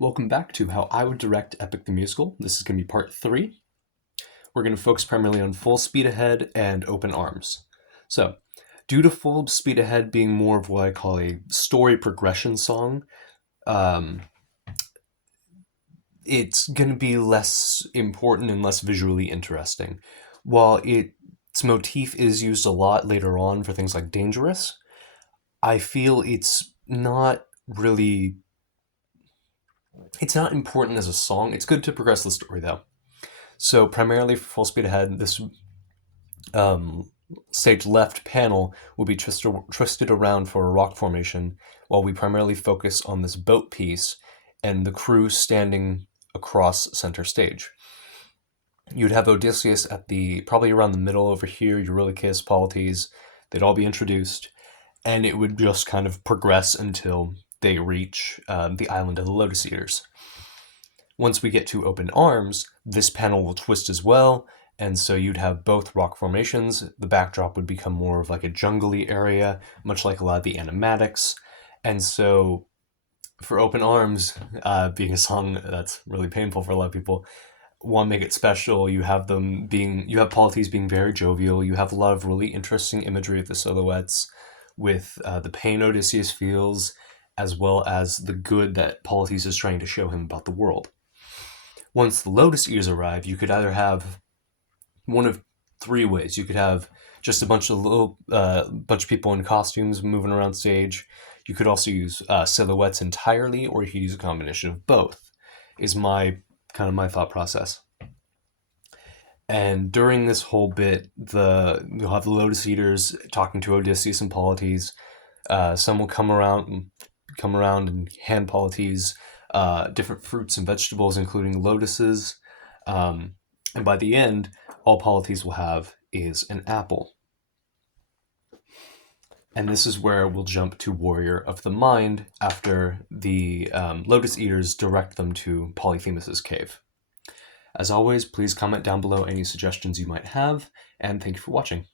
Welcome back to How I Would Direct Epic the Musical. This is going to be part 3. We're going to focus primarily on Full Speed Ahead and Open Arms. So, due to Full Speed Ahead being more of what I call a story progression song, it's going to be less important and less visually interesting. While its motif is used a lot later on for things like Dangerous, I feel it's not important as a song. It's good to progress the story, though. So primarily for Full Speed Ahead, this stage left panel will be twisted around for a rock formation, while we primarily focus on this boat piece and the crew standing across center stage. You'd have Odysseus at probably around the middle over here, Eurylochus, Polites, they'd all be introduced, and it would just kind of progress until they reach the island of the Lotus Eaters. Once we get to Open Arms, this panel will twist as well, and so you'd have both rock formations. The backdrop would become more of like a jungly area, much like a lot of the animatics. And so for Open Arms, being a song that's really painful for a lot of people, want to make it special. You have Polites being very jovial. You have a lot of really interesting imagery of the silhouettes with the pain Odysseus feels, as well as the good that Polites is trying to show him about the world. Once the Lotus Eaters arrive, you could either have one of three ways. You could have just a bunch of people in costumes moving around stage. You could also use silhouettes entirely, or you could use a combination of both, is my thought process. And during this whole bit, you'll have the Lotus Eaters talking to Odysseus and Polites. Some will come around and hand Polites different fruits and vegetables, including lotuses. And by the end, all Polites will have is an apple. And this is where we'll jump to Warrior of the Mind after the Lotus Eaters direct them to Polyphemus's cave. As always, please comment down below any suggestions you might have, and thank you for watching.